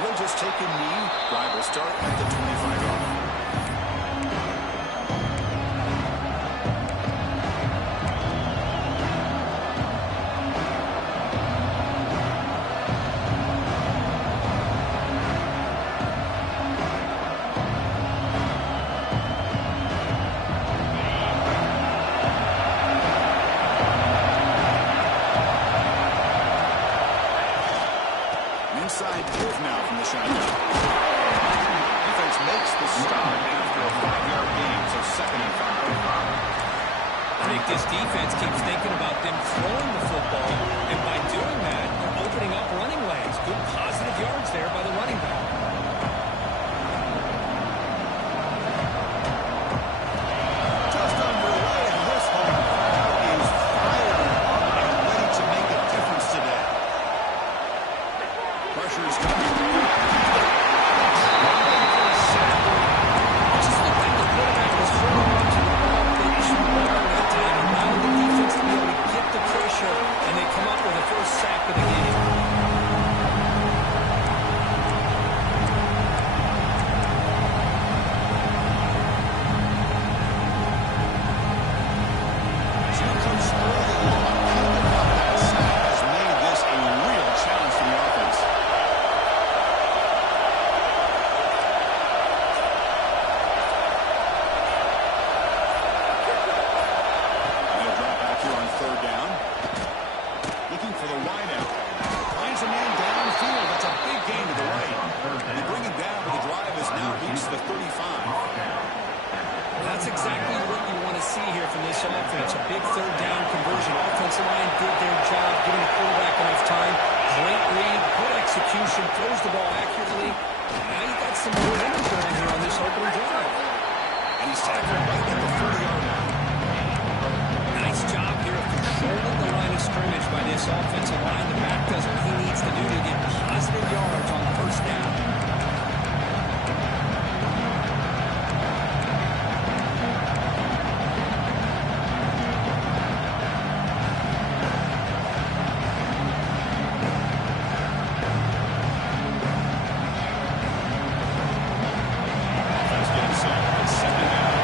He'll just take a knee. Drive will start at the 25-yard line. Inside give now from the shotgun. Defense makes the stop after a 5-yard gain, so 2nd and 5. I think this defense keeps thinking about them throwing the football, and by doing that, they're opening up running lanes. Good positive yards there by the running back. Just underway, and this home crowd is fired up and ready to make a difference today. Pressure is coming. It just looked like the quarterback was holding on to the ball a bit too long that time, and now the defense to be able to get the pressure, and they come up with the first sack of the game. Here comes early on. Counting up that sack has made this a real challenge for the offense. They'll drop back here on 3rd down. Looking for the wideout. Finds a man downfield. That's a big gain to the right. They bring him down, but the drive has now reached the 35. That's exactly what you want to see here from this offense. A big 3rd down conversion. Offensive line did their job, giving the quarterback enough time. Great read, good execution, throws the ball accurately. Now you got some momentum going here on this opening drive. And he's tackled right at the 40-yard line. Nice job here of controlling the line of scrimmage by this offensive line. The back does what he needs to do to get positive yards on 1st down. Let's get set. It's 2nd down.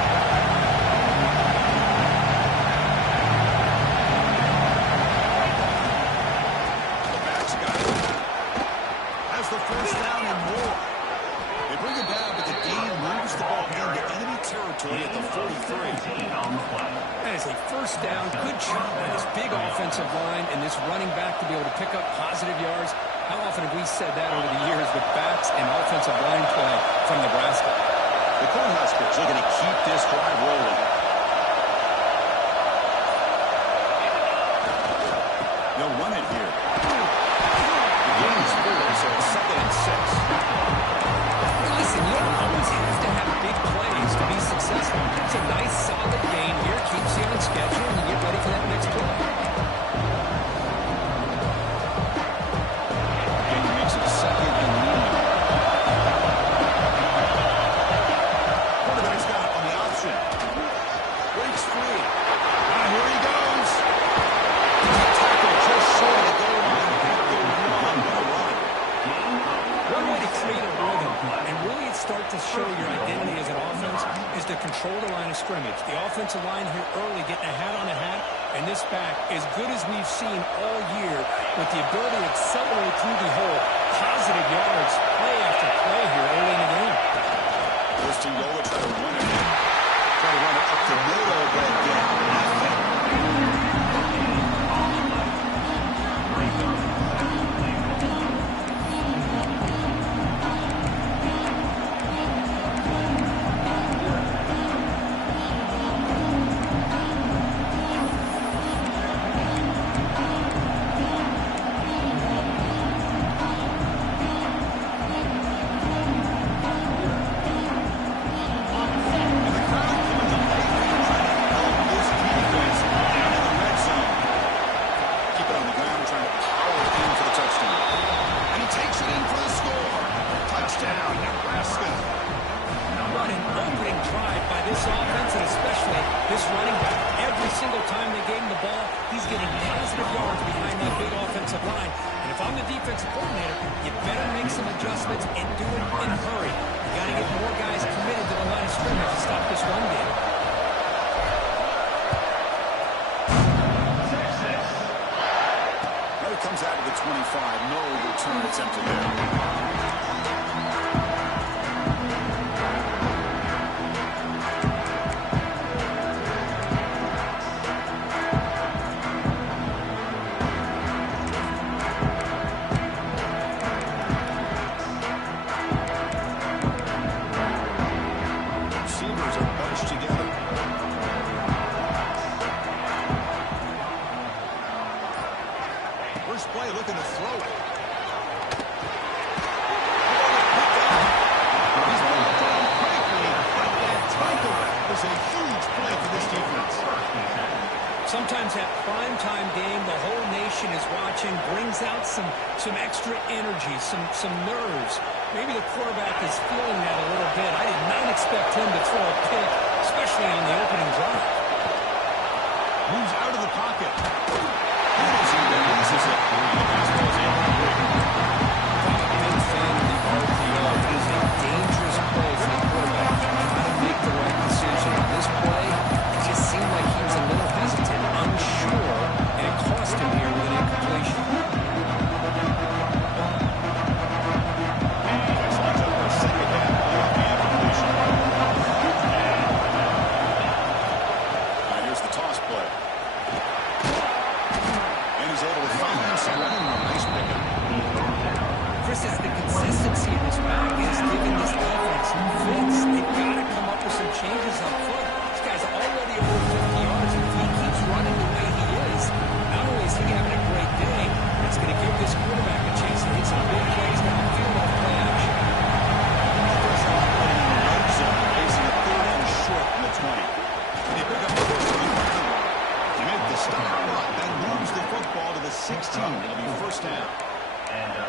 The back's got it. Has the 1st down and more. They bring it down, but the gain moves the ball into enemy territory at the 43. That is a 1st down. Good job by this big offensive line and this running back to be able to pick up positive yards. How often have we said that over the years with backs and offensive line play from Nebraska? The Cornhuskers looking to keep this drive rolling. They'll run it here. The gain is 4, so it's 2nd and 6. Listen, you don't always have to have big plays to be successful. It's a nice, solid gain here. Keeps you on schedule, and you get ready for that next play. Gain makes it 2nd and medium. Quarterback's got it on the option. Breaks free. Here he goes. Tackle just short of the goal line at the 1. What a run. One way to create a rhythm and really start to show your identity as an offense is to control the line of scrimmage. The offensive line here early getting a hat on a hat, and this back as good as we've seen all year with the ability to accelerate through the hole. Positive yards, play after play here early in the game. First and goal, try to run it in. Try to run it up the middle, but again, nothing. Touchdown, Nebraska. What an opening drive by this offense, and especially this running back. Every single time they gave him the ball, he's getting positive yards behind that big offensive line. And if I'm the defensive coordinator, you better make make some adjustments and do it in a hurry. You got to get more guys committed to the line of scrimmage to stop this run game. Now he comes out of the 25. No return attempt there. First play looking to throw it. He's brought down quickly, but that tackle was a huge play for this defense. Sometimes that primetime game, the whole nation is watching, brings out some extra energy, some nerves. Maybe the quarterback is feeling that a little bit. I did not expect him to throw a pick, especially on the opening drive. Moves out of the pocket. Releases it. The pass goes in. I'm a big fan of the RPO. It is a dangerous play for the quarterback. Try to make the right decision. On this play, it just seemed like he was a little hesitant, unsure, and it cost him here with an incompletion. That's lines up for a second down play on the incompletion. Now here's the toss play. He's able to find some running room. Nice pickup. Chris, is the consistency of this back is giving this defense fits. They've got to come up with some changes up front. This guy's already over 50 yards. If he keeps running the way he is, not only is he having a great day, it's going to give this quarterback a chance to hit some big plays downfield on play action. Red zone, facing a third and short from the 20. They pick up the first one. They make the stop, but moves the football to the 16. It'll be first down.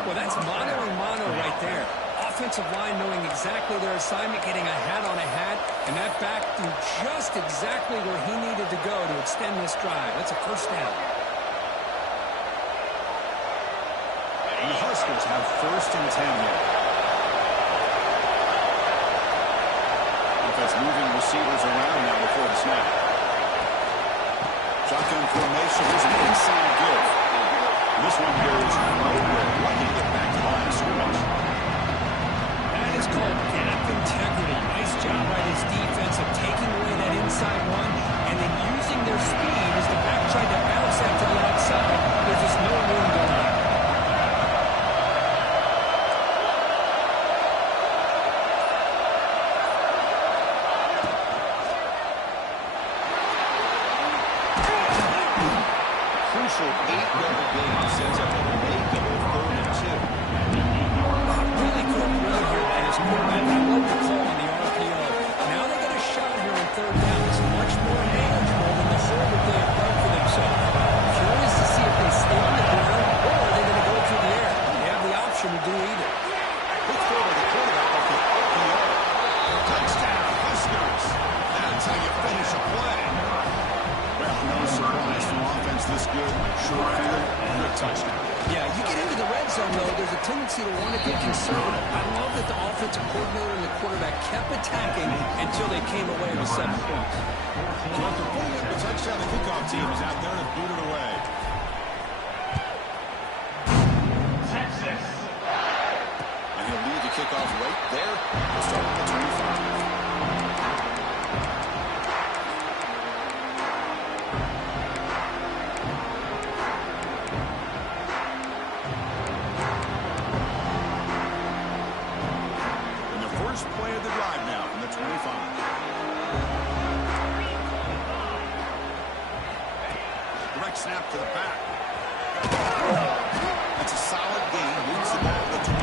Well, that's mono and mono right there. Offensive line knowing exactly their assignment, getting a hat on a hat, and that back threw just exactly where he needed to go to extend this drive. That's a first down. And the Huskers have first and 10 here. Defense moving receivers around now before the snap. Shotgun formation. Here's an inside give. This one goes nowhere. Lucky to get back to the line of scrimmage. That is called gap integrity. Nice job by this defense of taking away that inside run and then using their speed as the back tried to bounce that to the outside. There's just no room to run. Crucial 8-yard gain sets up a makeable 3rd and 2. Really good play here by this quarterback. I love the call on the RPO. Now they get a shot here in 3rd down. It's much more manageable than the hole that they have dug for themselves. Curious to see if they stay on the ground or are they going to go through the air. They have the option to do either. Quick throw to the quarterback off the RPO. Touchdown, Huskers. That's how you finish a play. Well, no surprise from offense this good. Short field, quick touchdown. Yeah, you get into the red zone, though, there's a tendency to want to get conservative. I love that the offensive coordinator and the quarterback kept attacking until they came away with 7 points. So after putting up the touchdown, the kickoff team is out there to boot it away. Texas. And he'll lead the kickoff right there. We'll start with the 25. Play of the drive now from the 25. Direct snap to the back. That's a solid gain. Moves the ball to the 29.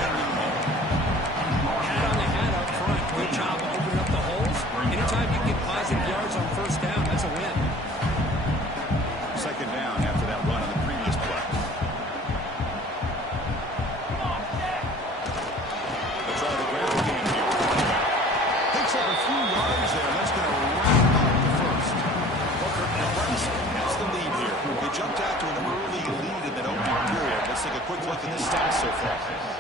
Hat on the hat up front. Good job of opening up the holes. Anytime you get positive yards on first down, that's a win. Second down after that run on the previous play. They'll try to grab the game here. Picks up a few yards there. That's going to wrap up the first. Booker, Nebraska has the lead here. They jumped out to an early lead in that opening period. Let's take a quick look at the stats so far.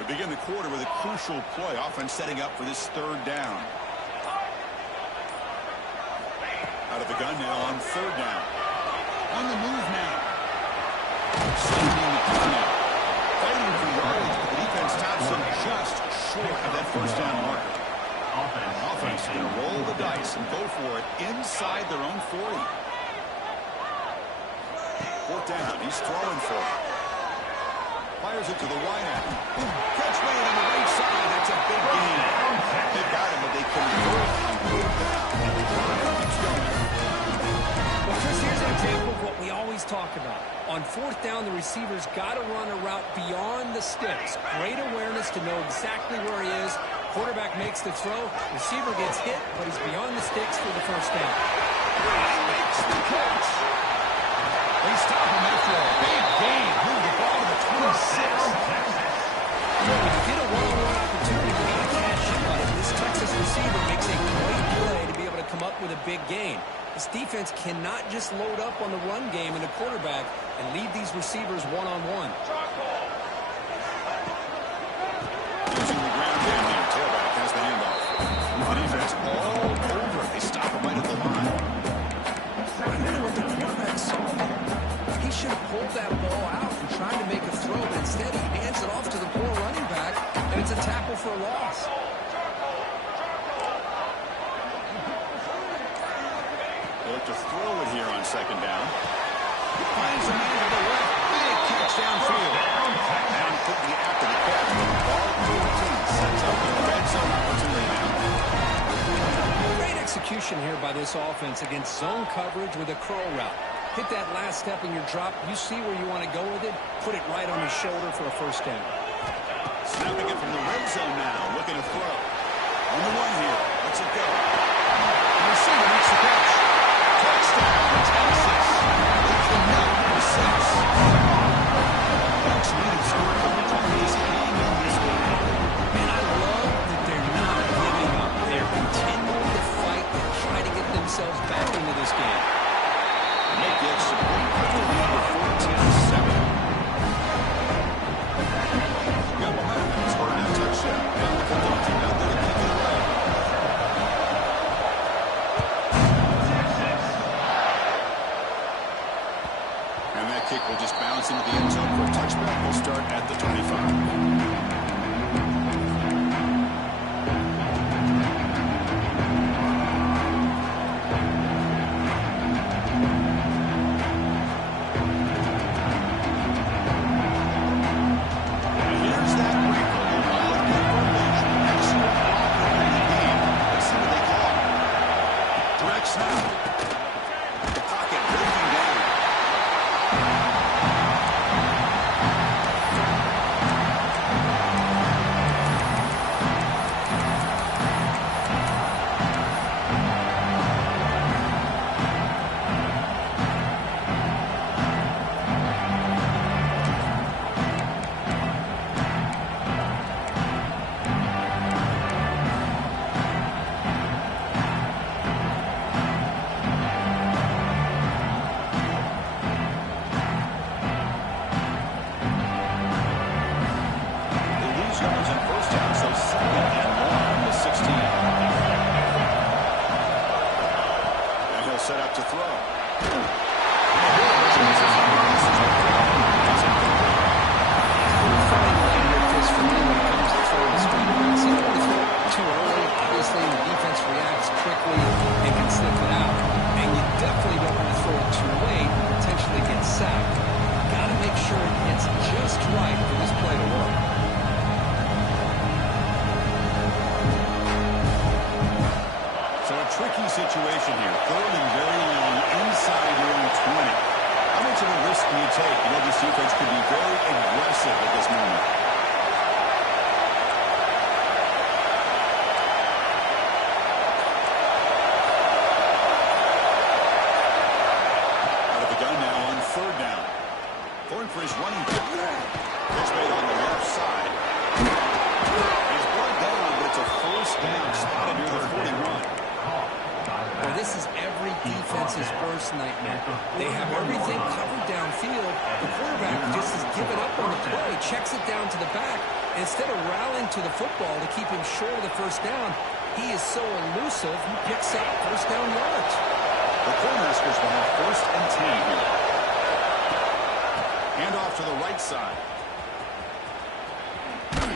We begin the quarter with a crucial play. Offense setting up for this third down. Out of the gun now on third down. On the move now. Sending the play now. Fighting for yardage, but the defense stops them just short of that first down marker. Offense going to roll the dice and go for it inside their own 40. Fourth down. He's throwing for it. Fires it to the wideout. Catch made on the right side. That's a big gain. They got him, but they convert on fourth down. Keeps going. Well, Chris, here's an example of what we always talk about. On fourth down, the receiver's got to run a route beyond the sticks. Great awareness to know exactly where he is. Quarterback makes the throw. Receiver gets hit, but he's beyond the sticks for the first down. Makes the catch. They stop him after a big gain. Move the ball to the 26. So when you get a one-on-one opportunity, you got to cash in on it. This Texas receiver makes a great play to be able to come up with a big gain. This defense cannot just load up on the run game and the quarterback and leave these receivers one-on-one. Using the ground game there. Tailback has the handoff. The defense all over. They stop him right at the line. I wonder what the quarterback saw there. He should have pulled that ball out and tried to make a throw, but instead he hands it off to the poor running back, and it's a tackle for a loss. They look to throw it here on second down. Finds a man to the left. Big catch downfield. And quickly after the catch, ball 14 sets up the red zone opportunity now. Great execution here by this offense against zone coverage with a curl route. Hit that last step in your drop. You see where you want to go with it. Put it right on his shoulder for a first down. Snapping it from the red zone now. Looking to throw. On the one here. Let's it go. The receiver makes the catch. Touchdown, Texas. They cannot miss. Much needed score. Is hanging in this game. And I love that they're not giving up. They're continuing to fight and try to get themselves back into this game. Make the extra point. The lead of 14-7. Got behind them. Scored that touchdown. And the Colts are out there to kick it away. And that kick will just bounce into the end zone for a touchback. We'll start at the 25. Situation here, third and very long inside your own 20. How much of a risk can you take? You know, this defense could be very aggressive at this moment. Out of the gun now on third down. Going for his running back. Pitch made on the left side. He's brought down, but it's a first down spotted near the 41. Well, this is every defense's worst nightmare. They have everything covered downfield. The quarterback just has given up on the play, checks it down to the back, Instead of rallying to the football to keep him short of the first down, he is so elusive, he picks up first down yards. The Cornhuskers will have 1st and 10 here. Hand off to the right side. He'll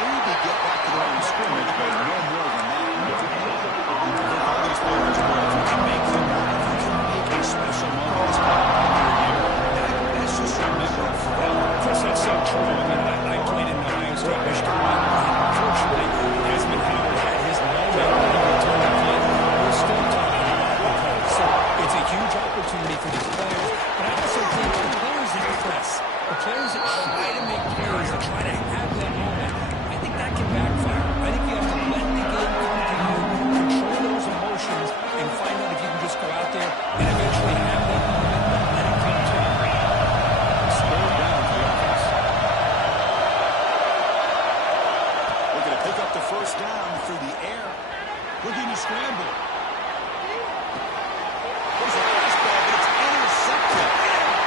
maybe get back to the line of scrimmage, but no more than that. All these players can make them. You can make a special moment this year. That's just remember. Well, Chris, that's so true. I mean, I played in Ohio State, Michigan. Unfortunately, Desmond Howard had his moment when he returned the punt. We're still talking about the code. So it's a huge opportunity for these players. But I also think the players that press, the players that try to make plays, that try to have that moment, I think that can backfire. I think you have to let the game come to you, control those emotions, and find out if you can just go out there and eventually have that moment, let it come to you. Score down for the offense. Looking to pick up the first down through the air. Looking to scramble. There's a fastball, but it's intercepted.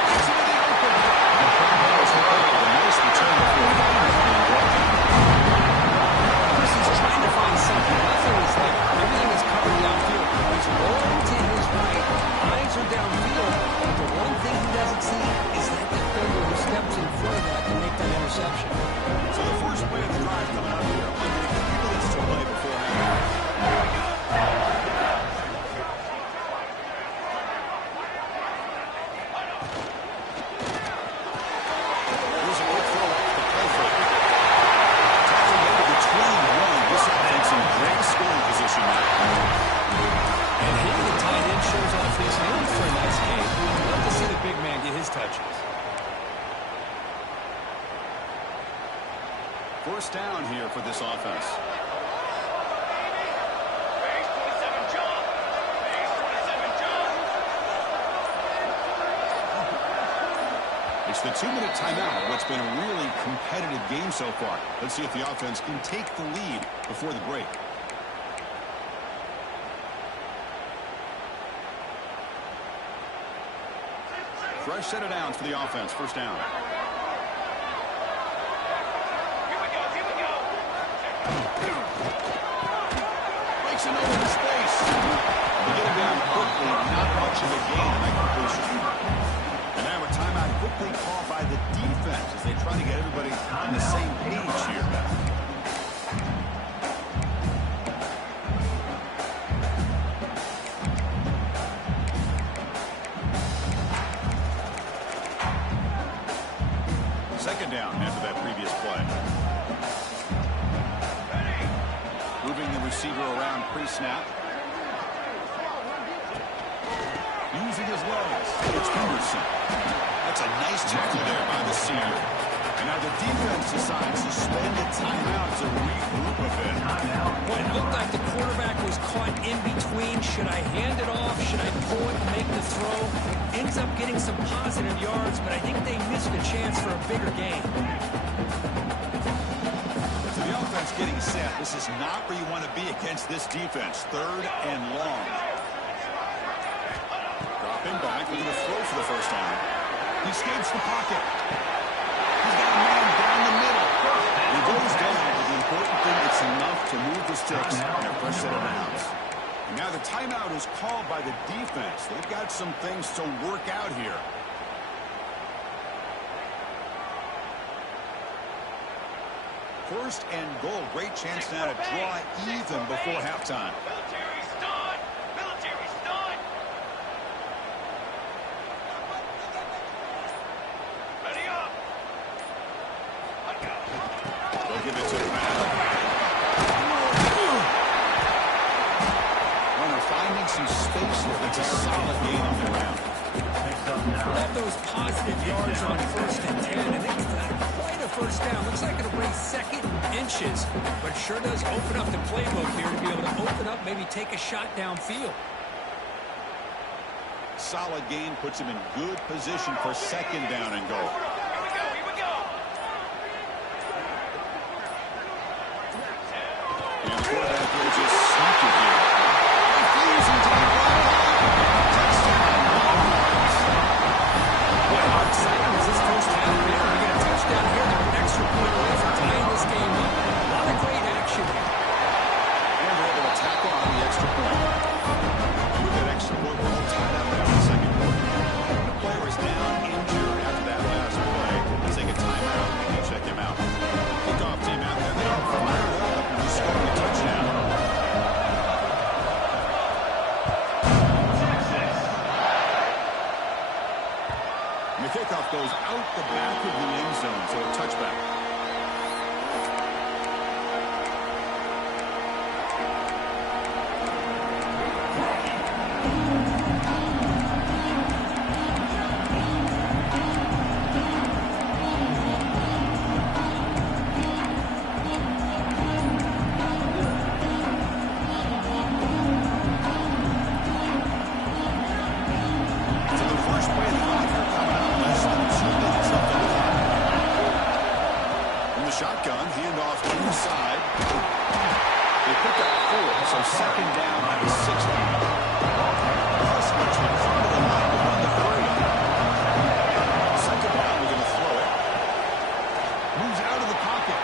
It's in the open. A nice return for the Chris is trying to find something. Nothing is there. Everything is covered downfield. He's rolling to his right. Eyes are downfield. But the one thing he doesn't see is that defender who steps in front of that to make that interception. So the first play of the drive coming up here. I'm going to give you this to play before half. Here's a quick throw off the play fake. Tackle made it between one. This offense in great scoring position now. And hitting the tight end shows off his hands for a nice game. Love to see the big man get his touches. First down here for this offense. Base 27, John. Base 27, John. It's the 2-minute timeout of what's been a really competitive game so far. Let's see if the offense can take the lead before the break. Fresh set of downs for the offense. First down. Here we go, here we go. Breaks it over the space. They get it down quickly. Not much of a gain on that completion. And now a timeout quickly called by the defense as they try to get everybody on the same page here. Second down after that previous play. Moving the receiver around pre-snap. Using his legs. It's Henderson. That's a nice tackle there by the senior. And now the defense decides to spend a timeout to regroup a bit. Well, it looked like the quarterback was caught in between. Should I hand it off? Should I pull it and make the throw? Ends up getting some positive yards, but I think they missed a chance for a bigger gain. So the offense getting set. This is not where you want to be against this defense. 3rd and long. Dropping back, looking to throw for the first time. He escapes the pocket. He's got a man down the middle. He goes down, but the important thing, it's enough to move the sticks and a fresh set of downs. And now the timeout is called by the defense. They've got some things to work out here. First and goal. Great chance now to draw even before halftime. Military's done. Military's done. Ready up. They'll give it to the man. Runner finding some space there. That's a solid gain on the ground. Left those positive yards on 1st and 10, and it's not quite a first down. Looks like it'll bring 2nd and inches, but sure does open up the playbook here to be able to open up, maybe take a shot downfield. Solid gain puts him in good position for 2nd down and goal. Here we go, here we go. And the quarterback will just sneak it here. Refusing to be brought down. What excitement is this first half here? We get a touchdown here, they're an extra point away the shotgun, handoff to the side. They pick up 4, so second down at the 60. Huskers return to the line to run the play. Second down, we're going to throw it. Moves out of the pocket.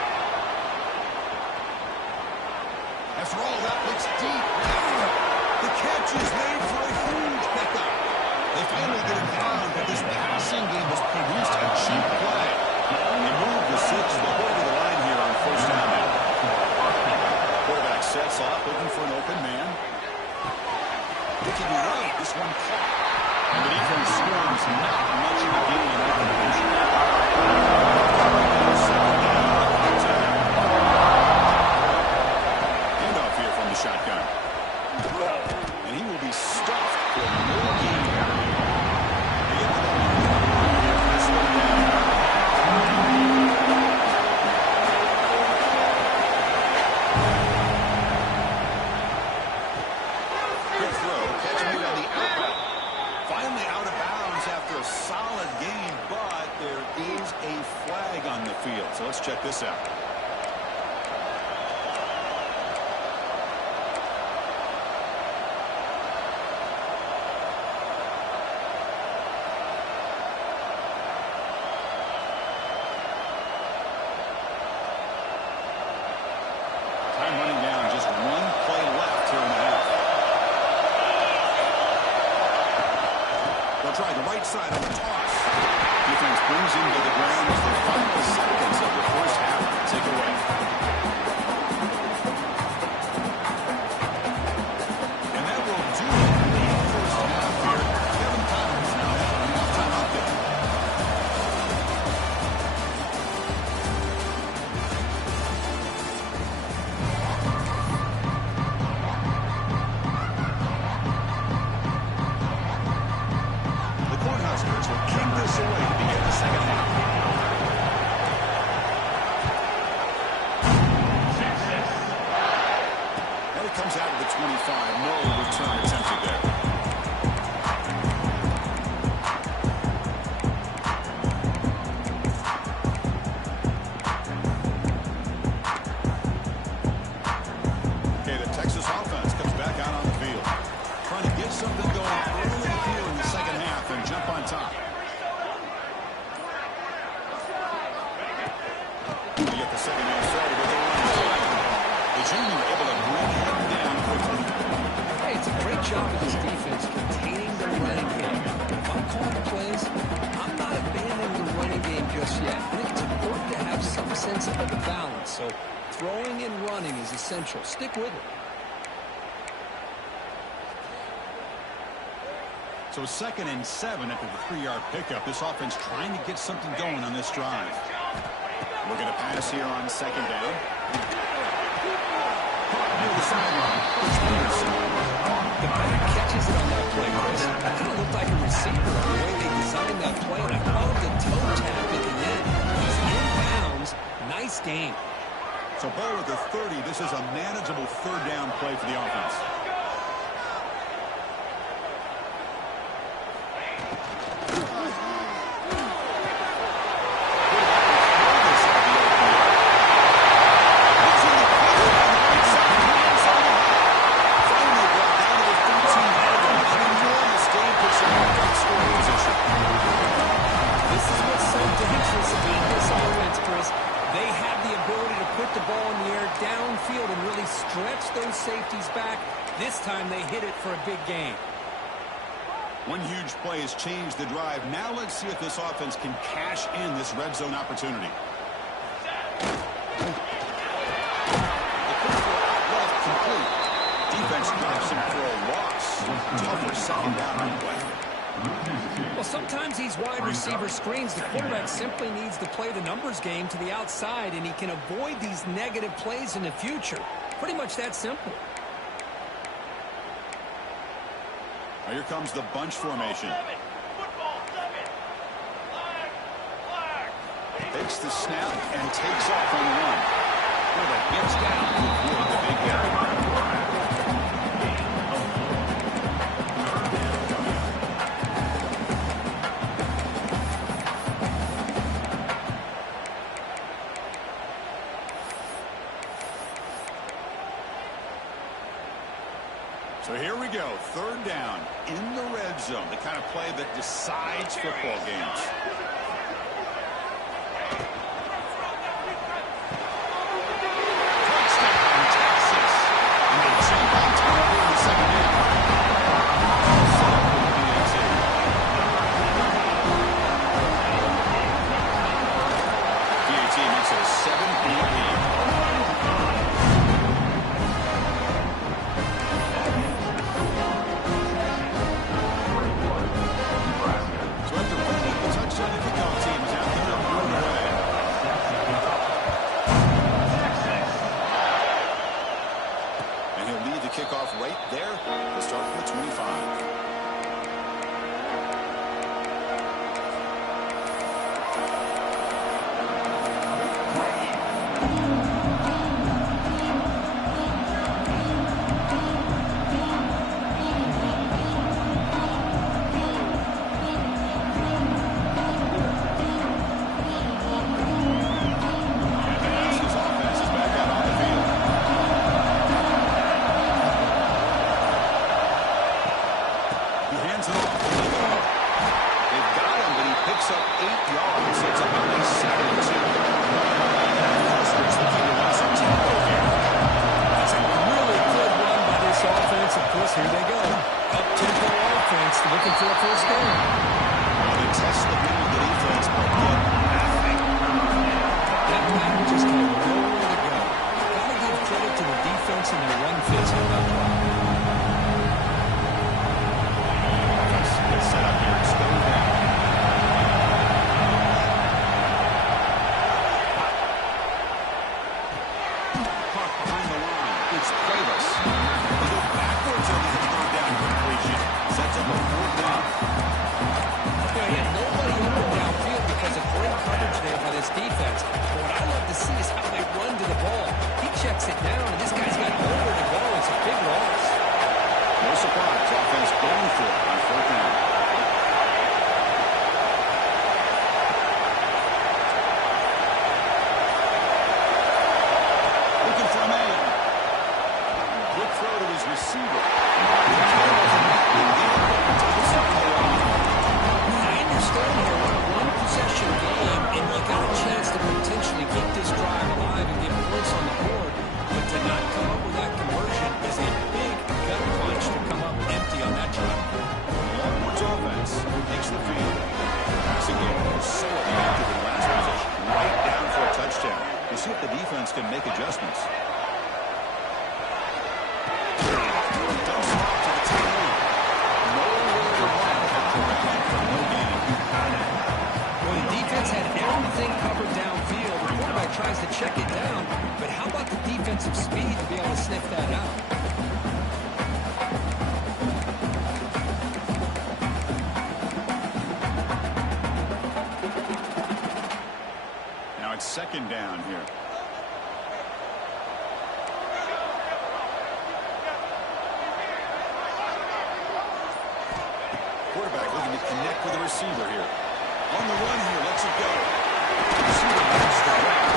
After all, that looks deep. The catch is made for a huge pickup. They finally get it down, but this passing game has produced a cheap play. They move the 6 to the line here on first down now. Quarterback sets up, looking for an open man. Looking right, this one caught. And the defense scores not much of a gain in that division. Handoff here from the shotgun. And he will be stuffed for no gain. So let's check this out. Time running down, just one play left here in the half. They'll try the right side on the toss. Defense brings him to the ground as the final seconds of the first half take away. And that will do it for the first half here. Kevin Collins now having enough time out there. The Cornhuskers will kick this away to begin the second half. And it comes out of the 25. No return attempted there. Okay, the Texas offense comes back out on the field. Trying to get something going early here in the second half and jump on top. They get the second half started with a run. The junior able to bring him down quickly. Hey, it's a great job of this defense containing the running game. If I'm calling plays, I'm not abandoning the running game just yet. I think it's important to have some sense of the balance. So throwing and running is essential. Stick with it. So 2nd and 7 after the 3-yard pickup. This offense trying to get something going on this drive. We're going to pass here on second down. Near the sideline. The back catches it on that play, Chris. That kind of looked like a receiver the way they designed that play, and I call it the toe tap at the end. He's in bounds. Nice game. So ball at the 30. This is a manageable third down play for the offense. Safeties back. This time they hit it for a big gain. One huge play has changed the drive. Now let's see if this offense can cash in this red zone opportunity. The quick left complete. Defense drops him for a loss. Tougher second down on play. Well, sometimes these wide receiver screens, the quarterback simply needs to play the numbers game to the outside, and he can avoid these negative plays in the future. Pretty much that simple. Now here comes the bunch formation. Takes the snap and takes off on the run. Quarterback gets down to avoid the big guy. So here we go, third down in the red zone, the kind of play that decides football games. Touchdown, Texas. And they jump on top in the second half. Set up with the PAT. PAT makes it a 7-point lead. Kickoff right there to start from the 25. Here they go. Up-tempo offense looking for a first down. They test the middle of the defense, but get nothing. That back just had nowhere to go. Got to give credit to the defense and their run fits on that drive. Let's set up here. It's third down. Caught behind the line. It's playless. They go backwards on that third down completion. Sets up a fourth down. Yeah, nobody open downfield because of great coverage there by this defense. But what I love to see is how they run to the ball. He checks it down, and this guy's got nowhere to go. It's a big loss. No surprise. Offense going for it on fourth down. Looking for a man. Quick throw to his receiver. I understand here we're a one-possession game, and you got a chance to potentially keep this drive alive and get points on the board, but to not come up with that conversion is a big gut punch to come up empty on that drive. Longhorns offense takes the field. Passing game was so effective in last possession. Right down for a touchdown. We'll see if the defense can make adjustments. Covered downfield. The quarterback tries to check it down, but how about the defensive speed to be able to sniff that out? Now it's second down here. Quarterback looking to connect with the receiver here. On the run here, lets it go. Receiver makes the grab.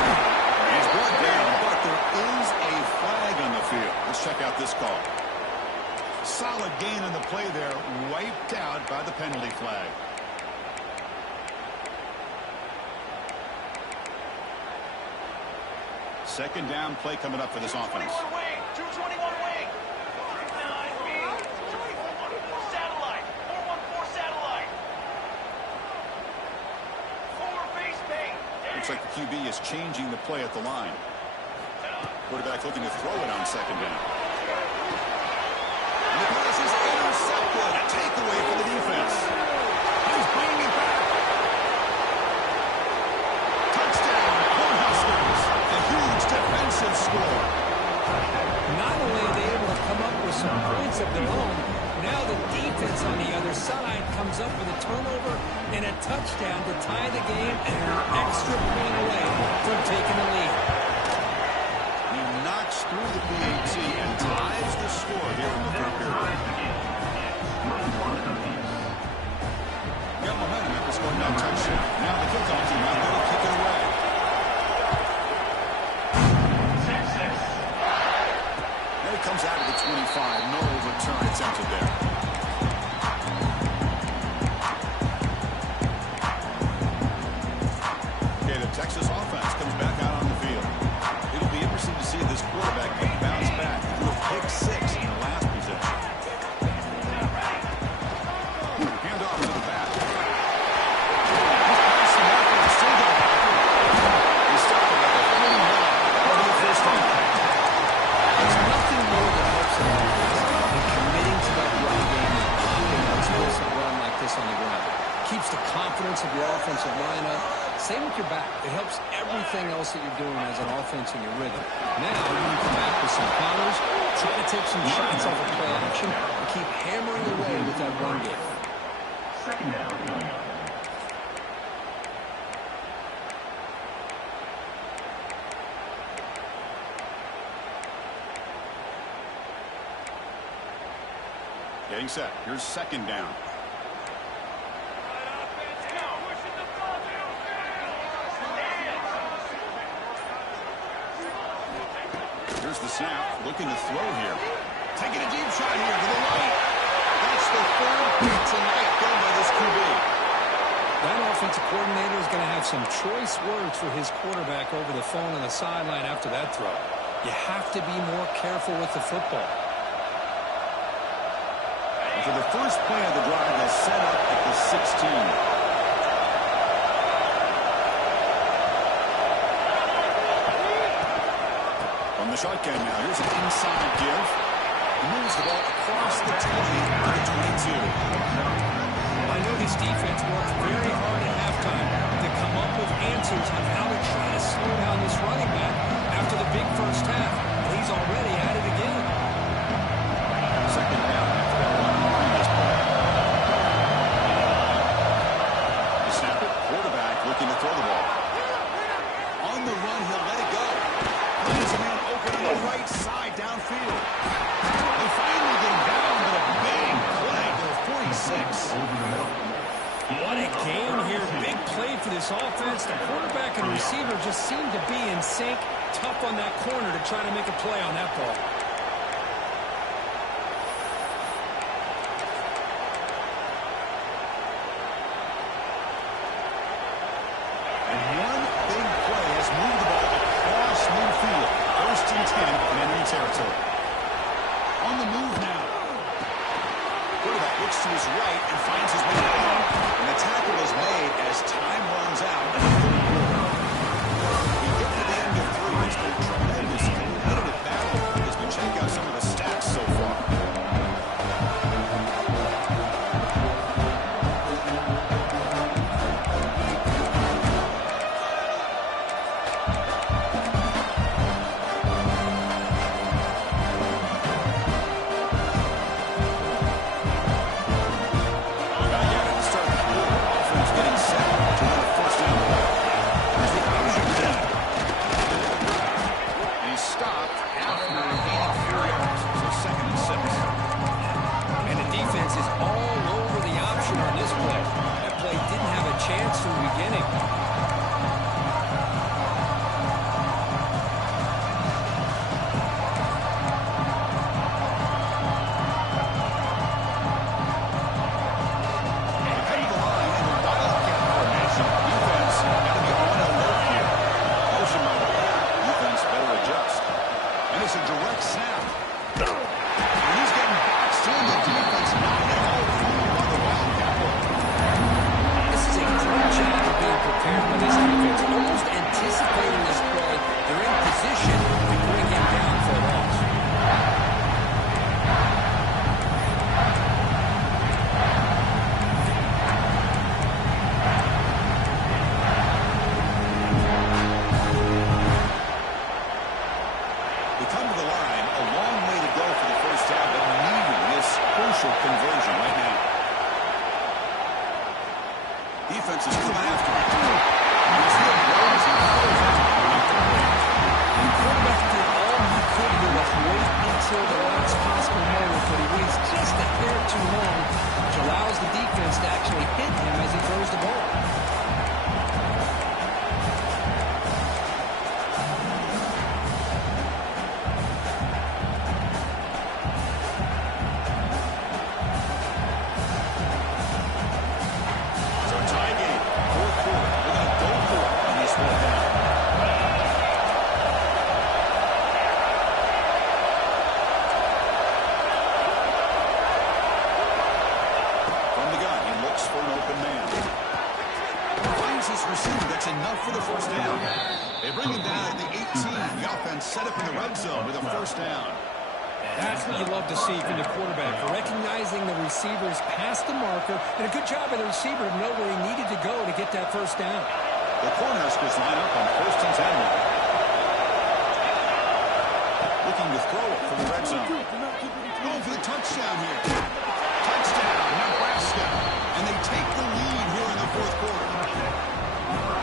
He's brought down, but there is a flag on the field. Let's check out this call. Solid gain on the play there, wiped out by the penalty flag. Second down play coming up for this offense. 221 wing. 221 wing. Satellite. 414 satellite. Forward base paint. Looks like the QB is changing the play at the line. Quarterback looking to throw it on second down. And the pass is intercepted. A takeaway for the defense. He's bringing it back. Touchdown, Cornhuskers. A huge defensive score. Not only are they able to come up with some points of their own, now the defense on the other side comes up with a turnover and a touchdown to tie the game and an extra point away from taking the lead. He knocks through the PAT and ties the score here in the third period. Got momentum after scoring that touchdown. Now the kickoff team out there to kick it away. There he comes out of the 20. 25. No return attempted there. Okay, the Texas offense comes back out on the field. It'll be interesting to see this quarterback make a bounce back. He threw a pick 6 in the last possession. Handoff to the back. He's stopped it at the 49. That'll be a first down. There's nothing more that helps an offense than committing to that run game and blocking an explosive run like this on the ground. Keeps the confidence of your offensive line up. Same with your back. It helps everything else that you're doing as an offense in your rhythm. Now you can come back with some counters, try to take some shots off of play action, and keep hammering away with that run game. Second down. Getting set. Here's second down. Here's the snap. Looking to throw here. Taking a deep shot here to the right. That's the third pick tonight done by this QB. That offensive coordinator is going to have some choice words for his quarterback over the phone on the sideline after that throw. You have to be more careful with the football. For the first play of the drive, they'll set up at the 16. From the shotgun now, here's an inside give. He moves the ball across the 20 to the 22. I know this defense worked very hard at halftime to come up with answers on how to try to slow down this running back after the big first half. And he's already at it again. Second down after that one previous play. The snap it, quarterback looking to throw the ball. On the run, he'll let it go. Finds a man open on the right side downfield. They finally get him down, but a big play to the 46. What a game here. Big play for this offense. The quarterback and receiver just seem to be in sync. Tough on that corner to try to make a play on that ball. And one big play has moved the ball across midfield. First and 10 in enemy territory. On the move now. Quarterback looks to his right and finds his way down. And the tackle is made as time runs out in the third quarter. We get to the end of 3. It's been a tremendous competitive battle as we check out some of the stats so far. Chance from the beginning. It's a direct snap. And he's getting boxed in. The defense not at all fooled by the Wildcat work. This is a great job of being prepared by this defense. Almost anticipating this play. They're in position to bring him down for a loss. They come to the line, a long way to go for the first down, but needing this crucial conversion right now. Defense is coming after him. And he's hit well as he falls into the bring him down at the 18. The offense set up in the red zone with a first down. That's what you love to see from the quarterback, recognizing the receivers past the marker, and a good job of the receiver to know where he needed to go to get that first down. The Cornhuskers line up on 1st and 10 now. Looking to throw it from the red zone. Going for the touchdown here. Touchdown, Nebraska. And they take the lead here in the 4th quarter.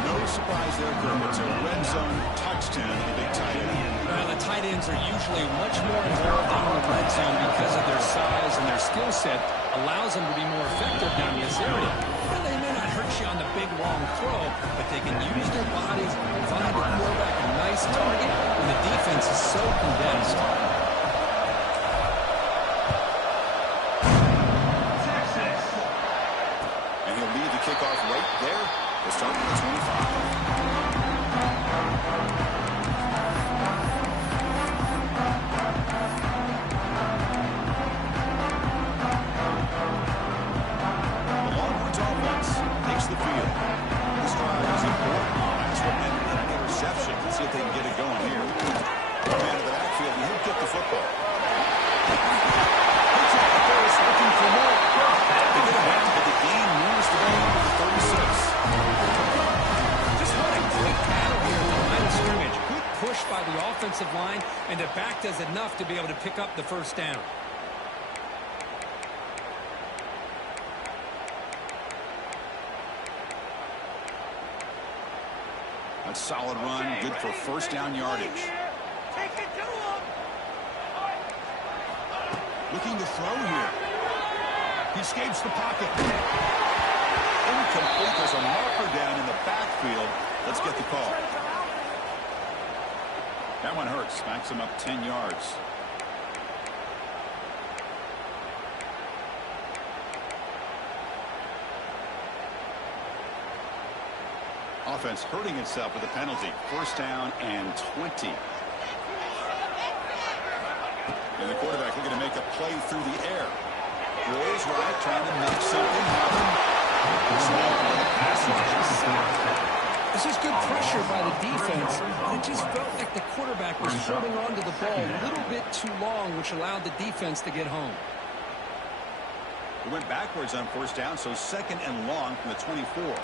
No surprise there, Kirk. It's a red zone touchdown to the big tight end. Well, the tight ends are usually much more involved in the red zone because of their size and their skill set allows them to be more effective down in this area. Well, they may not hurt you on the big, long throw, but they can use their bodies and find the quarterback a nice target when the defense is so condensed. And he'll lead the kickoff right there. We'll start with the 25. The field. This drive is important. Last one ended in an interception. Let's see if they can get it going here. Man of the backfield, and he'll get the football. Looks like the first, looking for more. They get a hand, but the gain moves the ball to the 36. Just what a great battle here at the line of scrimmage. Good push by the offensive line, and the back does enough to be able to pick up the first down. A solid run, good for first down yardage. Looking to throw here. He escapes the pocket. Incomplete. There's a marker down in the backfield. Let's get the call. That one hurts. Backs him up 10 yards. Offense hurting itself with a penalty. First down and 20. And the quarterback looking to make a play through the air. Rolls right, trying to make something happen. This is good pressure by the defense. It just felt like the quarterback was holding on to the ball a little bit too long, which allowed the defense to get home. He went backwards on first down, so 2nd and long from the 24.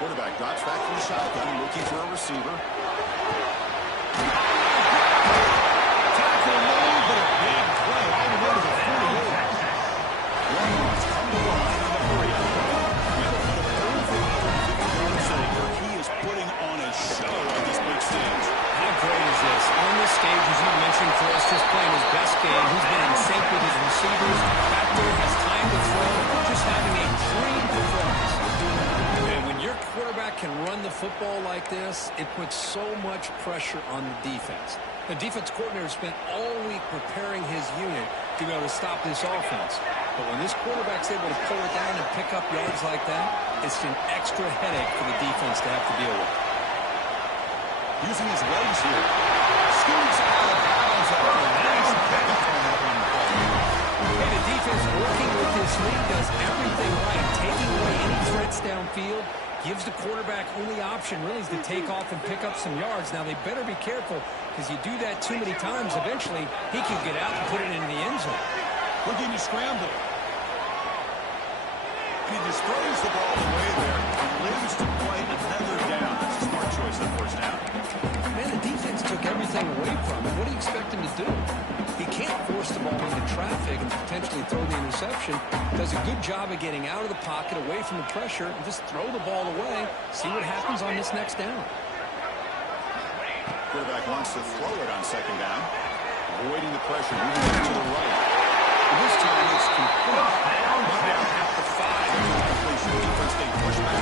Quarterback drops back from the shotgun, looking for a receiver. Tackle made, but a big play all the way to the 48. Long ones come to the line on the hurry up. He is putting on a show on this big stage. How great is this? On this stage, as you mentioned, Chris, just playing his best game. He's been in sync with his receivers. Back there, has time to throw. Just having a dream performance. And when your quarterback can run the football like this, it puts so much pressure on the defense. The defense coordinator spent all week preparing his unit to be able to stop this offense. But when this quarterback's able to pull it down and pick up yards like that, it's an extra headache for the defense to have to deal with. Using his legs here. Scoots out of bounds after a nice pickup on that one play. And the defense working with this lead does everything right. Taking away any threats downfield, gives the quarterback only option really is to take off and pick up some yards. Now they better be careful because you do that too many times, eventually he can get out and put it in the end zone. Looking to scramble. And he just throws the ball away there. Lives to play another down. That's a smart choice on first down. Man, the defense took everything away from him. What do you expect him to do? He can't force the ball into traffic and potentially throw the interception. Does a good job of getting out of the pocket, away from the pressure, and just throw the ball away. See what happens on this next down. Quarterback wants to throw it on 2nd down. Avoiding the pressure, moving it to the right. And this time it's complete. Run down at the 5. Completion. Defense getting pushed back.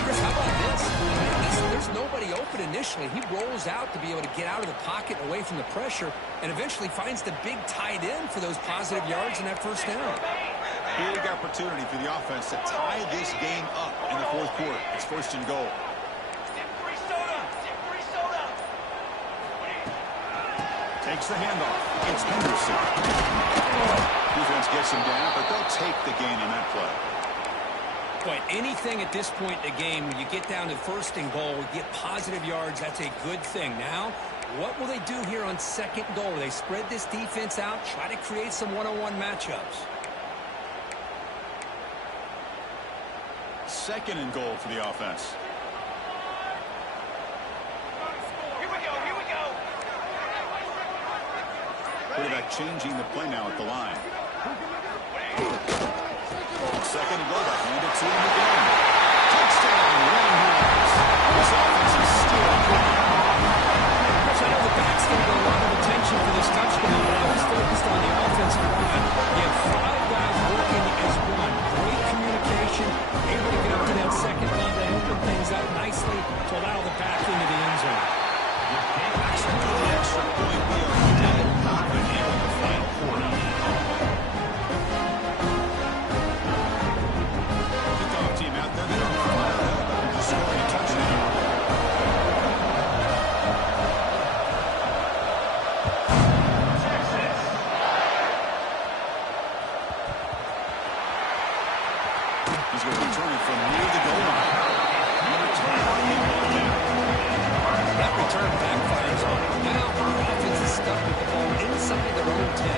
Chris, how about this? There's nobody open initially. He rolls out to be able to get out of the pocket, away from the pressure, and eventually finds the big tight end for those positive yards in that first down. Big opportunity for the offense to tie this game up in the 4th quarter. It's 1st and goal. Takes the handoff. It's Henderson. Defense gets him down, but they'll take the gain on that play. But anything at this point in the game, when you get down to first and goal, get positive yards, that's a good thing. Now, what will they do here on second goal? They spread this defense out, try to create some one-on-one matchups. Second and goal for the offense. Here we go, here we go. Quarterback changing the play now at the line. Second and goal, they hand it to him again. Touchdown, Wayne Haas. This offense is still good. I know the back's going to get a lot of attention for this touchdown, but I was focused on the offensive line. You have 5 guys working as one. Great communication, able to get up to that second level and open things up nicely to allow the back into the end zone. Actually, the extra point, we are dead confident in the final quarter. Kickoff team out there, they are fired up to score a touchdown. He's going to return it from near the goal line. That return backfires on him. Now, the offense is stuck with the ball inside their own 10.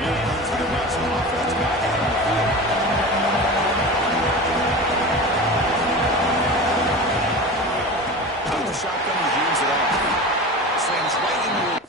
Here comes the Nebraska offense back out on the field. Out of the shotgun, he hands it off. Slams right into it.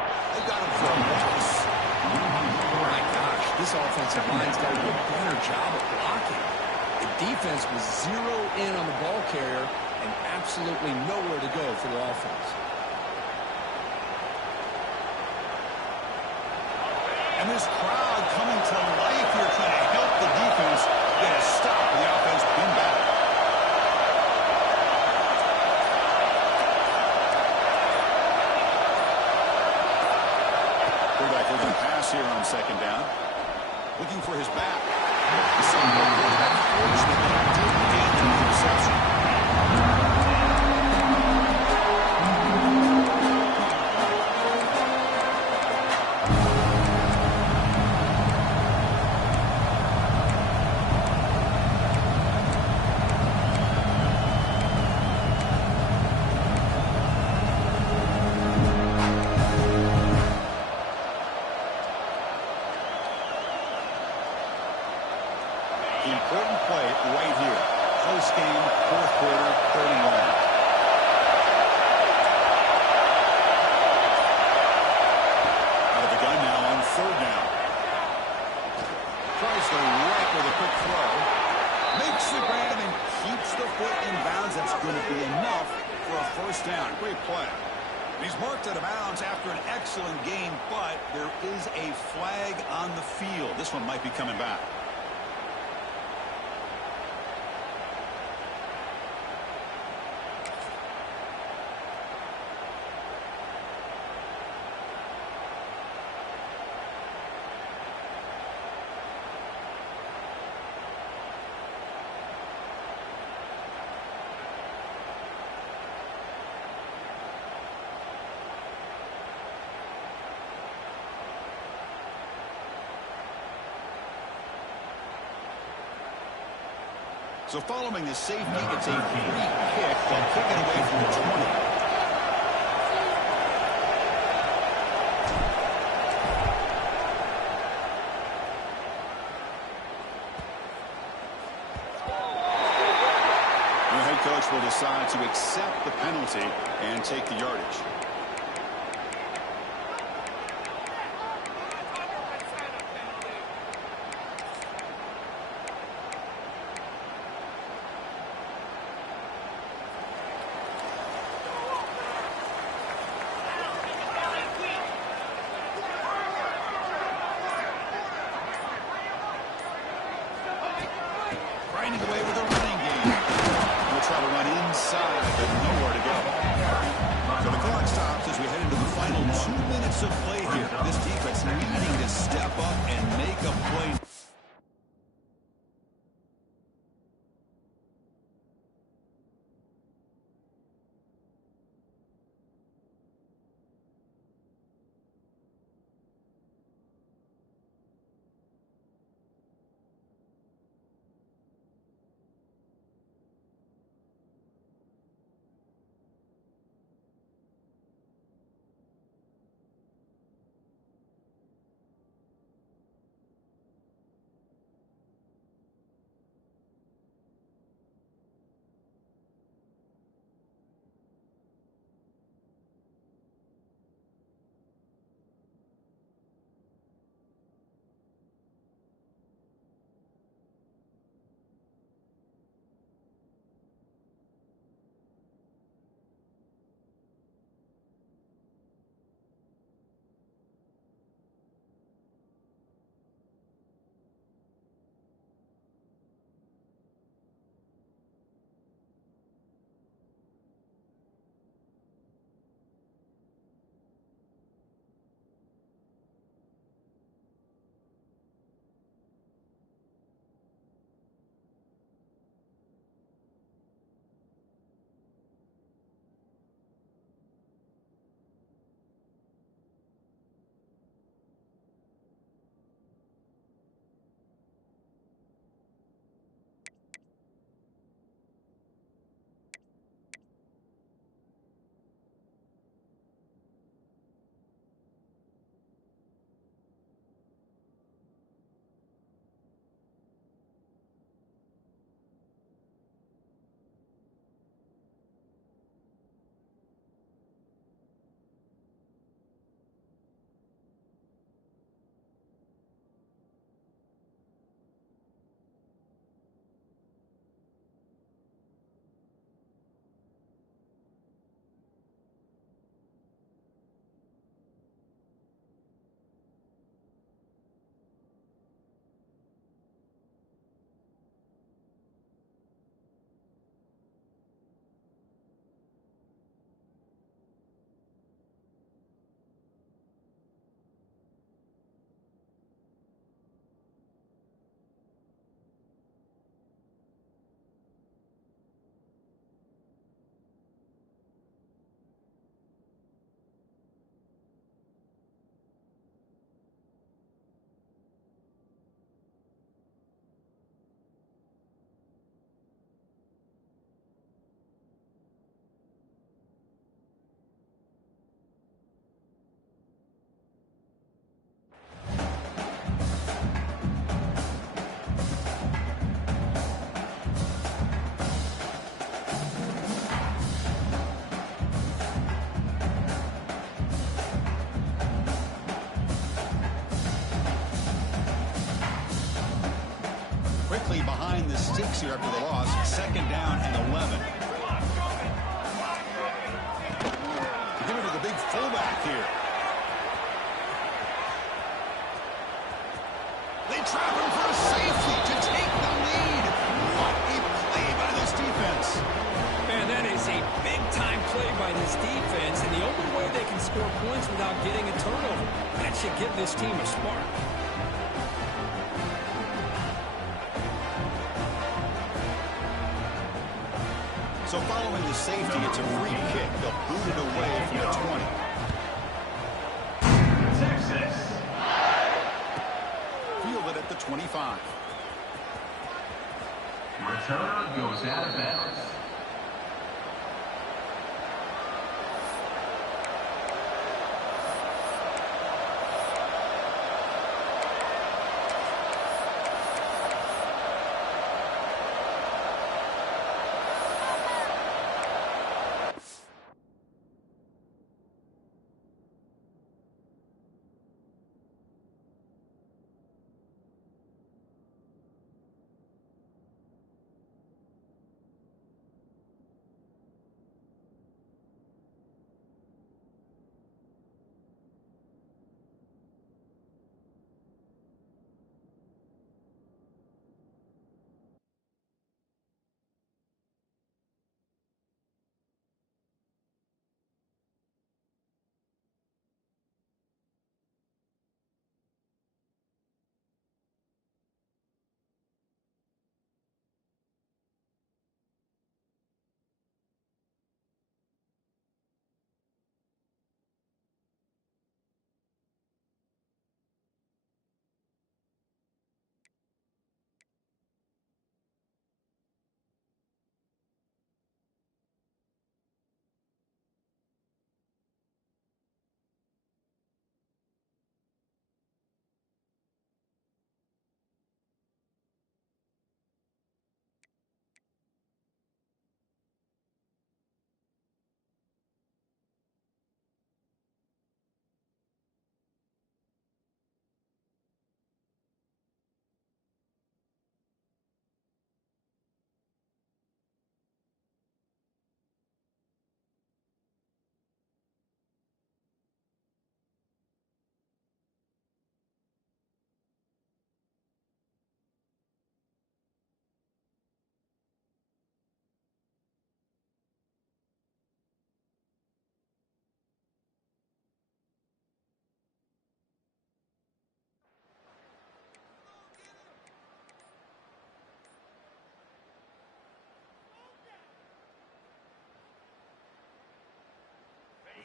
They got him for a loss. Oh my gosh, this offensive line's got to do a better job of blocking. The defense was 0 in on the ball carrier and absolutely nowhere to go for the offense. And this crowd coming to life here, trying to help the defense get a stop. The offense pinned back. Quarterback looking pass here on second down. Looking for his back. The same quarterback fortunately didn't gain the interception. Important play right here. Close game, fourth quarter, 3rd and long. Out of the gun now on 3rd down. Tries to right with a quick throw. Makes the grab and keeps the foot in bounds. That's going to be enough for a 1st down. Great play. He's marked out of bounds after an excellent game, but there is a flag on the field. This one might be coming back. So following the safety, it's a free kick. They'll kick it away from the 20. The head coach will decide to accept the penalty and take the yardage. behind the sticks here after the loss. 2nd down and 11. Give it to the big fullback here. They trap him for a safety to take the lead. What a play by this defense. Man, that is a big-time play by this defense, and the only way they can score points without getting a turnover. That should give this team a spark. So following the safety, it's a free kick. They'll boot it away from the 20. Texas. Fielded at the 25. Return goes out of bounds.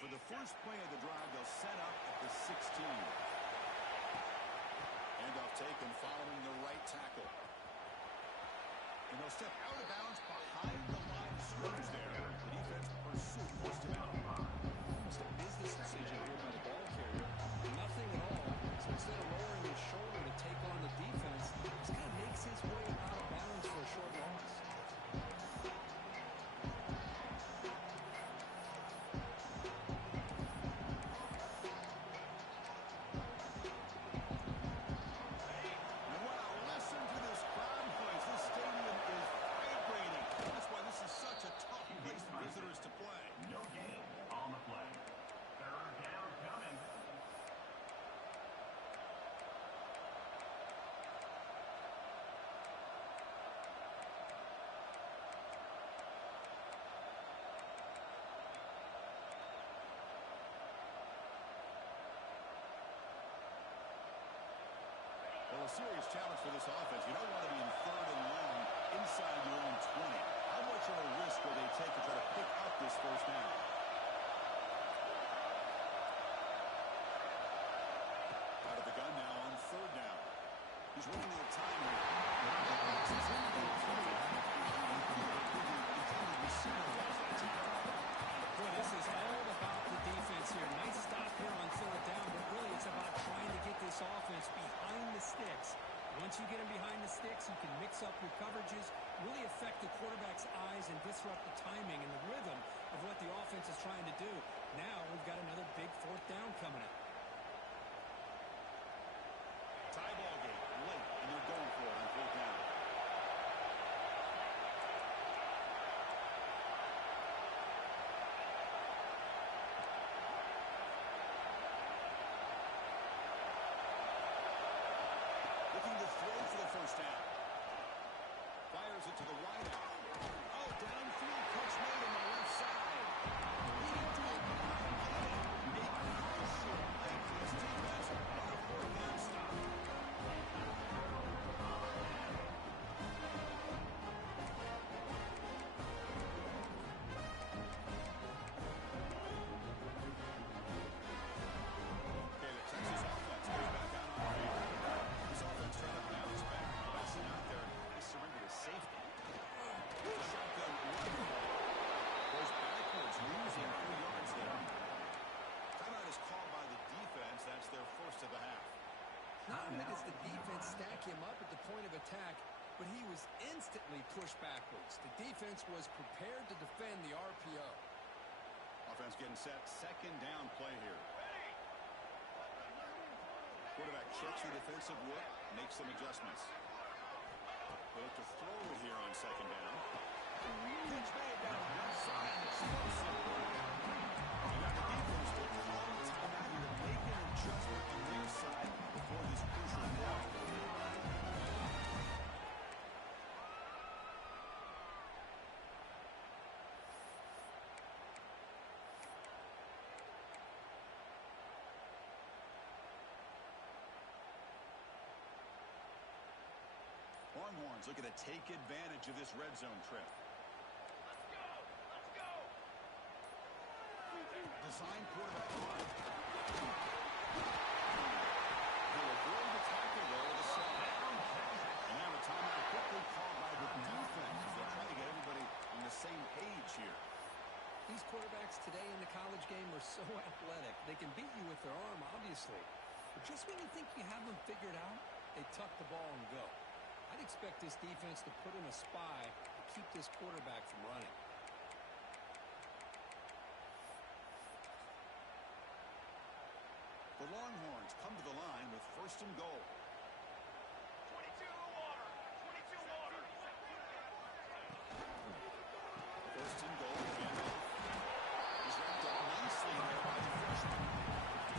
For the first play of the drive, they'll set up at the 16. Handoff taken following the right tackle. And they'll step out of bounds behind the line of scrimmage there. The defense pursuit forced him out. It's a business decision here by the ball carrier. Nothing at all. So instead of lowering his shoulder to take on the defense, he just kind of makes his way out of bounds for a short loss. Well, a serious challenge for this offense. You don't want to be in 3rd and long inside your own 20. How much of a risk will they take to try to pick up this first down? Out of the gun now on 3rd down. He's running out of time here. Boy, this is all about the defense here. Nice stop here on 3rd down, but really it's about trying to get this offense behind the sticks. Once you get them behind the sticks, you can mix up your coverages, really affect the quarterback's eyes and disrupt the timing and the rhythm of what the offense is trying to do. Now we've got another big 4th down coming up. Tie ball game late, and they're going for it on 4th down. first down. Fires it to the wide out. Oh, downfield catch made on the left side. Leading to a big play. A crucial play for this defense on a fourth down stop. Okay, the Texas offense goes back out on the field. This offense trying to bounce back. Bouncing out there. They surrender to safety. Shotgun run. Goes backwards, losing 3 yards there. Timeout is called by the defense. That's their first of the half. Not only does the defense stack him up at the point of attack, but he was instantly pushed backwards. The defense was prepared to defend the RPO. Offense getting set. Second down play here. Quarterback checks the defensive look, makes some adjustments. They look to throw it here on second down. Pitch made down the left side. Explosive. You got the defense to call the timeout here to make an adjustment on their side before this crucial play. Longhorns looking to take advantage of this red zone trip. Let's go! Let's go! Design quarterback run. He'll avoid the tackle there with a slide. And now a timeout quickly called by the defense as they're trying to get everybody on the same page here. These quarterbacks today in the college game are so athletic. They can beat you with their arm, obviously. But just when you think you have them figured out, they tuck the ball and go. I'd expect this defense to put in a spy to keep this quarterback from running. The Longhorns come to the line with first and goal. 22 in the water! 22 water! First and goal. He's wrapped up nicely there by the freshman.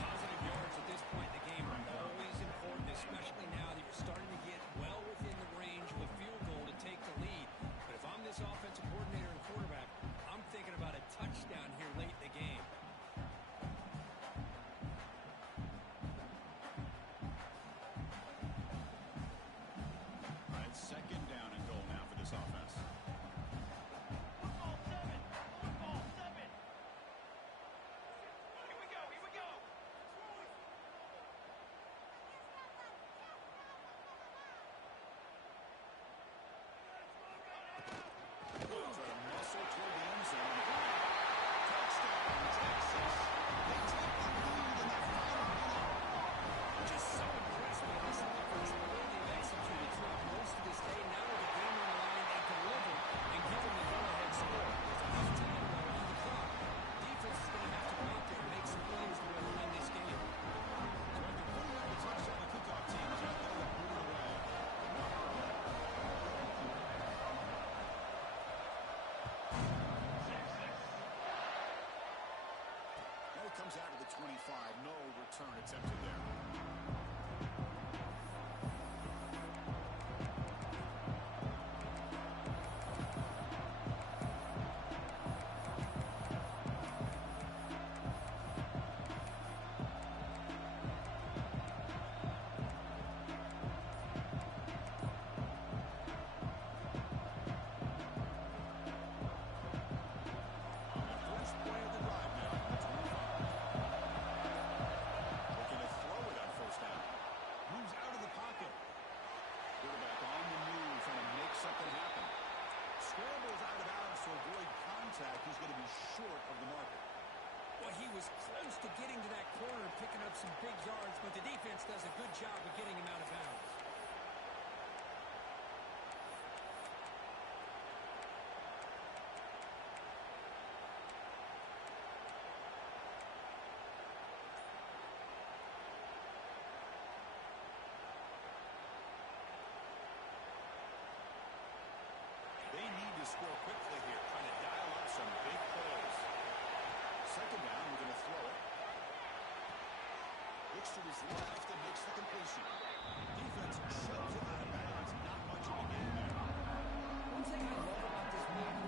Positive yards at this point in the game are always important, especially now that you're starting to get well within the range of a field goal to take the lead. But if I'm this offensive coordinator and quarterback, I'm thinking about a touchdown here late in the game. All right, second down and goal now for this offense. Football 7! Football 7! Here we go! Here we go! Try to muscle toward the end zone. Touchdown, Texas. They take the lead in the final minute. Just so impressed by this offense and the way they've executed throughout most of this day. Now with the game on the line, they deliver and give them the go-ahead score. There's enough time on the clock. Defense is going to have to go out there and make some plays to win this game. So after putting up the touchdown, the kickoff team is out there to boot it away. And it comes out to the 25. No return attempted there. First play of the drive now from the 25. Looking to throw it on first down. Moves out of the pocket. Quarterback on the move, trying to make something happen. Scrambles out of bounds to avoid contact. He's going to be short of the marker. Well, he was close to getting to that corner, picking up some big yards, but the defense does a good job of getting him out of bounds. They need to score quickly here, trying to dial up some big plays. Second down, we're going to throw it. Looks to his left and makes the completion. Defense shoves it out of bounds. One thing I love about this meeting